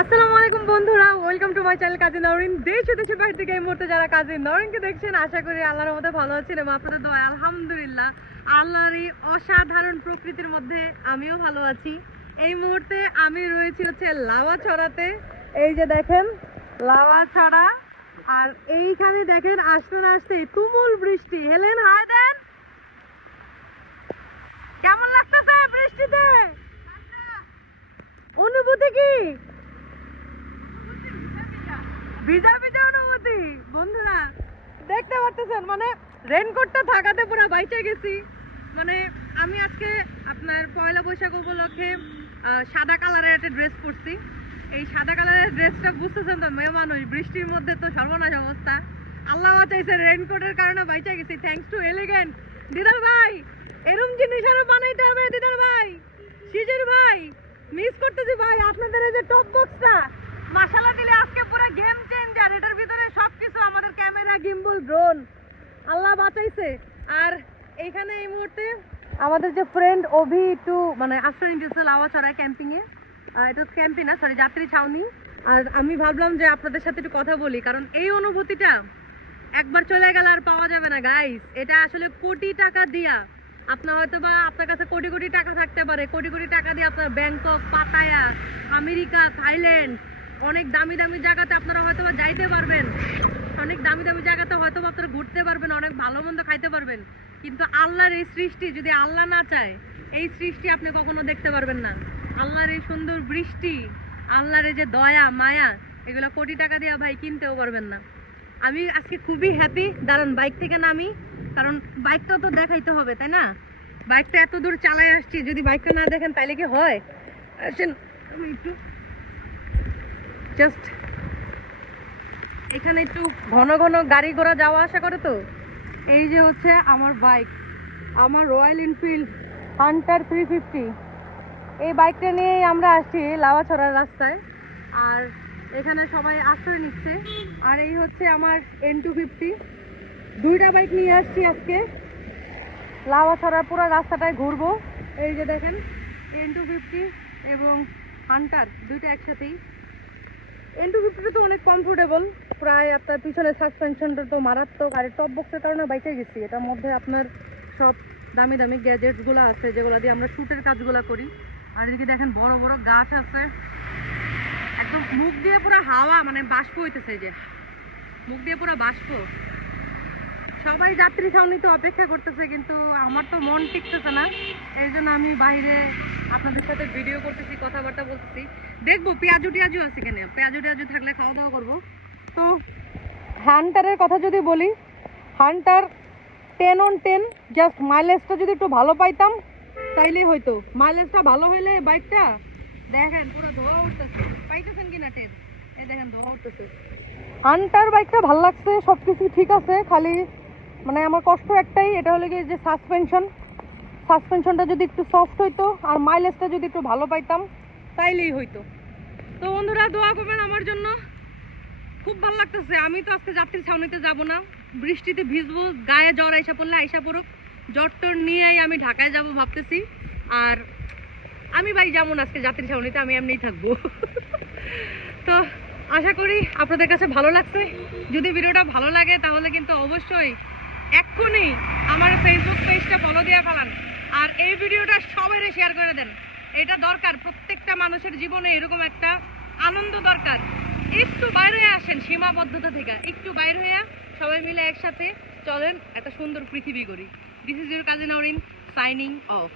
আসসালামু আলাইকুম বন্ধুরা welcome to my channel Kazi Norin দেশ দেশের বাইরে থেকে এই মুহূর্তে যারা কাজী নরিনকে দেখছেন, আশা করি আল্লাহর মধ্যে ভালো আছেন এবং আপনাদের দোয়া আলহামদুলিল্লাহ আল্লাহর এই অসাধারণ প্রকৃতির মধ্যে আমিও ভালো আছি। এই মুহূর্তে আমি রয়েছি হচ্ছে লাওয়া ছড়াতে এই যে দেখেন লাওয়া ছড়া আর এইখানে দেখেন, আসতে না আসতে তুমুল বৃষ্টি। হেলেন হাই দেন কেমন লাগতেছে বৃষ্টিতে? অনুভূতি কি? ভিজা অনুভূতি, বন্ধুরা। দেখতে পারতেছেন মানে রেনকোটটা থাকাতে পুরো বাইচে গেছি। মানে আমি আজকে আপনার পয়লা বৈশাখ উপলক্ষে সাদা কালারের একটা ড্রেস পরছি। এই সাদা কালারের ড্রেসটা বুঝতেছেন তো, মেয়ে মানুষ, বৃষ্টির মধ্যে তো সর্বনাশ অবস্থা। আল্লাহ বাঁচাইছে রেনকোটের কারণে বাইচে গেছি। থ্যাঙ্কস টু এলিগেন্ট দিদার ভাই। এরম জিনিস আরও বানাইতে হবে দিদার ভাই। সিজুর ভাই মিস করতেছি ভাই, আপনাদের এই যে টপ বক্সটা মাশাআল্লাহ দিলে আজকে পুরো ড্রোন। আল্লাহ বাঁচাইছে। আর এইখানে এই মুহূর্তে আমাদের যে ফ্রেন্ড অভি একটু মানে আশ্রয় নিতেছে লাওয়াছড়া ক্যাম্পিং এ আহ, এটা ক্যাম্পিং না সরি যাত্রী ছাউনি। আর আমি ভাবলাম যে আপনাদের সাথে একটু কথা বলি কারণ এই অনুভূতিটা একবার চলে গেলে আর পাওয়া যাবে না গাইস এটা আসলে কোটি টাকা দিয়া। আপনার হয়তো বা আপনার কাছে কোটি কোটি টাকা থাকতে পারে। কোটি কোটি টাকা দিয়ে আপনার ব্যাংকক পাতায়া আমেরিকা থাইল্যান্ড অনেক দামি দামি জায়গাতে আপনারা হয়তো বা যাইতে পারবেন অনেক দামি দামি জায়গাতে হয়তো বা আপনারা ঘুরতে পারবেন, অনেক ভালো মন্দ খাইতে পারবেন। কিন্তু আল্লাহর এই সৃষ্টি, যদি আল্লাহ না চায়, এই সৃষ্টি আপনি কখনো দেখতে পারবেন না। আল্লাহর এই সুন্দর বৃষ্টি, আল্লাহর এই যে দয়া, মায়া, এগুলো কোটি টাকা দিয়ে ভাই কিনতেও পারবেন না। আমি আজকে খুবই হ্যাপি দাঁড়ান বাইক থেকে নামি। কারণ বাইকটা তো দেখাইতে হবে, তাই না? বাইকটা এত দূর চালাই আসছি, যদি বাইকটা না দেখেন তাইলে কি হয়? আসেন একটু জাস্ট এখানে একটু ঘন ঘন গাড়ি ঘোড়া যাওয়া আসা করে তো? এই যে হচ্ছে আমার বাইক আমার Royal Enfield Hunter three fifty এই বাইকটা নিয়েই আমরা আসছি লাওয়াছড়ার রাস্তায়। আর এখানে সবাই আশ্রয় নিচ্ছে। আর এই হচ্ছে আমার এন টু ফিফটি দুইটা বাইক নিয়ে আসছি আজকে। লাওয়াছড়ার পুরো রাস্তাটায় ঘুরবো। এই যে দেখেন এন টু ফিফটি এবং হান্টার দুইটা একসাথেই। এন টু ফিফটিটা তো অনেক কমফোর্টেবল প্রায় আপনার পিছনে সাসপেনশনটা তো মারাত্মক, আর টপ বক্সের কারণে বাইকে গেছি। এটার মধ্যে আপনার সব দামি দামি গ্যাজেটসগুলো আছে, যেগুলো দিয়ে আমরা শ্যুটের কাজগুলো করি। আর এদিকে দেখেন বড় বড় গাছ আছে। একদম মুখ দিয়ে পুরো হাওয়া মানে বাষ্প হইতেছে যে। মুখ দিয়ে পুরো বাষ্প। সবাই যাত্রী ছাউনিতে অপেক্ষা করতেছে, কিন্তু আমার তো মন টিকতেছে না। এই জন্য আমি বাইরে আপনাদের সাথে ভিডিও করতেছি, কথাবার্তা বলতেছি। দেখব, পেঁয়াজু টিয়াজু আছে কেন? পেঁয়াজু টিয়াজু থাকলে খাওয়া দাওয়া করব। তো হান্টারের কথা যদি বলি, Hunter ten on ten just মাইলেজটা যদি একটু ভালো পাইতাম, তাইলেই হয়তো মাইলেজটা ভালো হইলে বাইকটা দেখেন পুরো ধোয়া উঠতেছে। পাইতেছেন কিনা টেন এই দেখেন ধোয়া উঠতেছে। হান্টার বাইকটা ভালো লাগছে সব কিছু ঠিক আছে, খালি মানে আমার কষ্ট একটাই, এটা হলো গিয়ে যে সাসপেনশন সাসপেনশনটা যদি একটু সফট হইতো, আর মাইলেজটা যদি একটু ভালো পাইতাম, তাইলেই হইতো। তো বন্ধুরা, দোয়া করবেন আমার জন্য। খুব ভালো লাগতেছে। আমি তো আজকে যাত্রী ছাউনিতে যাব না। বৃষ্টিতে ভিজবো, গায়ে জ্বর আইসা পড়লে আইসা পড়ুক। জ্বর টর নিয়েই আমি ঢাকায় যাব ভাবতেছি। আর আমি ভাই যেমন আজকে যাত্রী ছাউনিতে, আমি এমনিই থাকব। তো আশা করি আপনাদের কাছে ভালো লাগছে। যদি ভিডিওটা ভালো লাগে, তাহলে কিন্তু অবশ্যই এক্ষুনি আমার ফেসবুক পেজটা ফলো দিয়ে ফেলান। আর এই ভিডিওটা সবাই শেয়ার করে দেন। এটা দরকার। প্রত্যেকটা মানুষের জীবনে এরকম একটা আনন্দ দরকার। একটু বাইরে হয়ে আসেন, সীমাবদ্ধতা থেকে। একটু বাইর হয়ে সবাই মিলে একসাথে চলেন একটা সুন্দর পৃথিবী করি this is your cousin Orin signing off